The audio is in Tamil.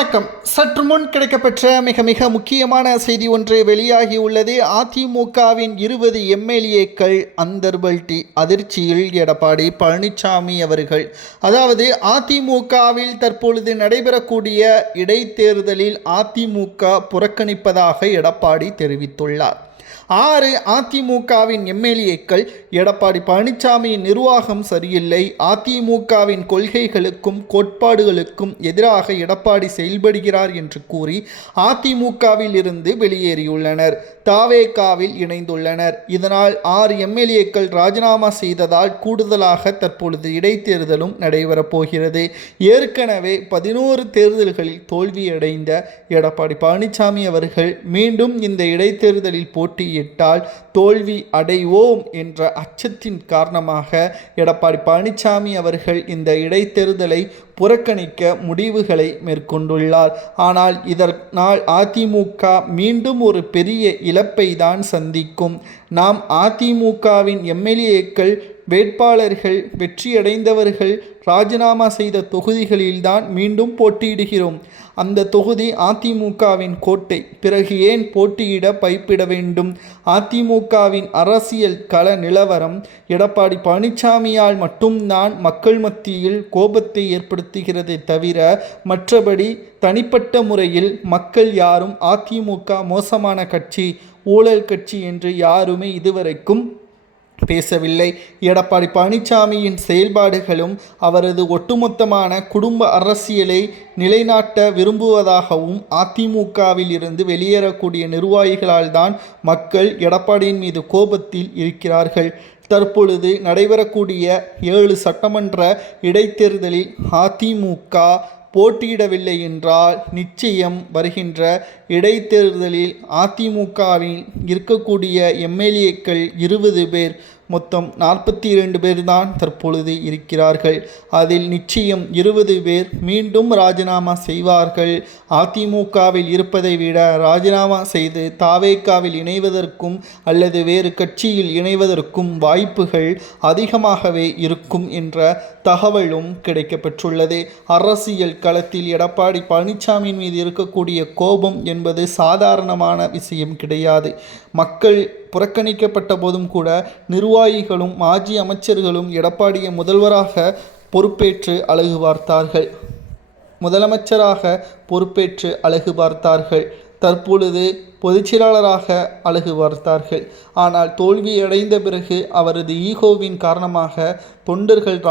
வணக்கம். சற்று முன் கிடைக்கப்பெற்ற மிக முக்கியமான செய்தி ஒன்று வெளியாகியுள்ளது. அதிமுகவின் 20 எம்எல்ஏக்கள் அந்தர்பல்டி அதிர்ச்சியில் எடப்பாடி பழனிசாமி அவர்கள். அதாவது அதிமுகவில் தற்பொழுது நடைபெறக்கூடிய இடைத்தேர்தலில் அதிமுக புறக்கணிப்பதாக எடப்பாடி தெரிவித்துள்ளார். 6 அதிமுகவின் எம்எல்ஏக்கள் எடப்பாடி பழனிசாமியின் நிர்வாகம் சரியில்லை, அதிமுகவின் கொள்கைகளுக்கும் கோட்பாடுகளுக்கும் எதிராக எடப்பாடி செயல்படுகிறார் என்று கூறி அதிமுகவில் இருந்து வெளியேறியுள்ளனர். தாவேகாவில் இணைந்துள்ளனர். இதனால் 6 எம்எல்ஏக்கள் ராஜினாமா செய்ததால் கூடுதலாக தற்பொழுது இடைத்தேர்தலும் நடைபெறப் போகிறது. ஏற்கனவே 11 தேர்தல்களில் தோல்வியடைந்த எடப்பாடி பழனிசாமி அவர்கள் மீண்டும் இந்த இடைத்தேர்தலில் போட்டியிட்டால் தோல்வி அடைவோம் என்ற அச்சத்தின் காரணமாக எடப்பாடி பழனிசாமி அவர்கள் இந்த இடைத்தேர்தலை புறக்கணிக்க முடிவுகளை மேற்கொண்டுள்ளார். ஆனால் இதனால் அதிமுக மீண்டும் ஒரு பெரிய இழப்பை தான் சந்திக்கும். நாம் அதிமுகவின் எம்எல்ஏக்கள் வேட்பாளர்கள் வெற்றியடைந்தவர்கள் ராஜினாமா செய்த தொகுதிகளில்தான் மீண்டும் போட்டியிடுகிறோம். அந்த தொகுதி அதிமுகவின் கோட்டை. பிறகு ஏன் போட்டியிட பைப்பிட வேண்டும்? அதிமுகவின் அரசியல் கள நிலவரம் எடப்பாடி பழனிசாமியால் மட்டும்தான் மக்கள் மத்தியில் கோபத்தை ஏற்படுத்துகிறதே தவிர மற்றபடி தனிப்பட்ட முறையில் மக்கள் யாரும் அதிமுக மோசமான கட்சி, ஊழல் கட்சி என்று யாருமே இதுவரைக்கும் பேசவில்லை. எடப்பாடி பழனிசாமியின் செயல்பாடுகளும் அவரது ஒட்டுமொத்தமான குடும்ப அரசியலை நிலைநாட்ட விரும்புவதாகவும் அதிமுகவில் இருந்து வெளியேறக்கூடிய நிர்வாகிகளால் தான் மக்கள் எடப்பாடியின் மீது கோபத்தில் இருக்கிறார்கள். தற்பொழுது நடைபெறக்கூடிய 7 சட்டமன்ற இடைத்தேர்தலில் அதிமுக போட்டியிடவில்லை என்றால் நிச்சயம் வருகின்ற இடைத்தேர்தலில் அதிமுகவில் இருக்கக்கூடிய எம்எல்ஏக்கள் 20 பேர், மொத்தம் 42 பேர் தான் தற்பொழுது இருக்கிறார்கள். அதில் நிச்சயம் 20 பேர் மீண்டும் ராஜினாமா செய்வார்கள். அதிமுகவில் இருப்பதை விட ராஜினாமா செய்து தாவேகாவில் இணைவதற்கும் அல்லது வேறு கட்சியில் இணைவதற்கும் வாய்ப்புகள் அதிகமாகவே இருக்கும் என்ற தகவலும் கிடைக்கப்பெற்றுள்ளது. அரசியல் களத்தில் எடப்பாடி பழனிசாமியின் மீது இருக்கக்கூடிய கோபம் என்பது சாதாரணமான விஷயம் கிடையாது. மக்கள் புறக்கணிக்கப்பட்ட போதும் கூட நிர்வாகிகளும் மாஜி அமைச்சர்களும் எடப்பாடியை முதல்வராக பொறுப்பேற்று அழகு பார்த்தார்கள், முதலமைச்சராக பொறுப்பேற்று அழகு பார்த்தார்கள், தற்பொழுது பொதுச்செயலாளராக அழகு பார்த்தார்கள். ஆனால் தோல்வியடைந்த பிறகு அவரது ஈகோவின் காரணமாக தொண்டர்கள்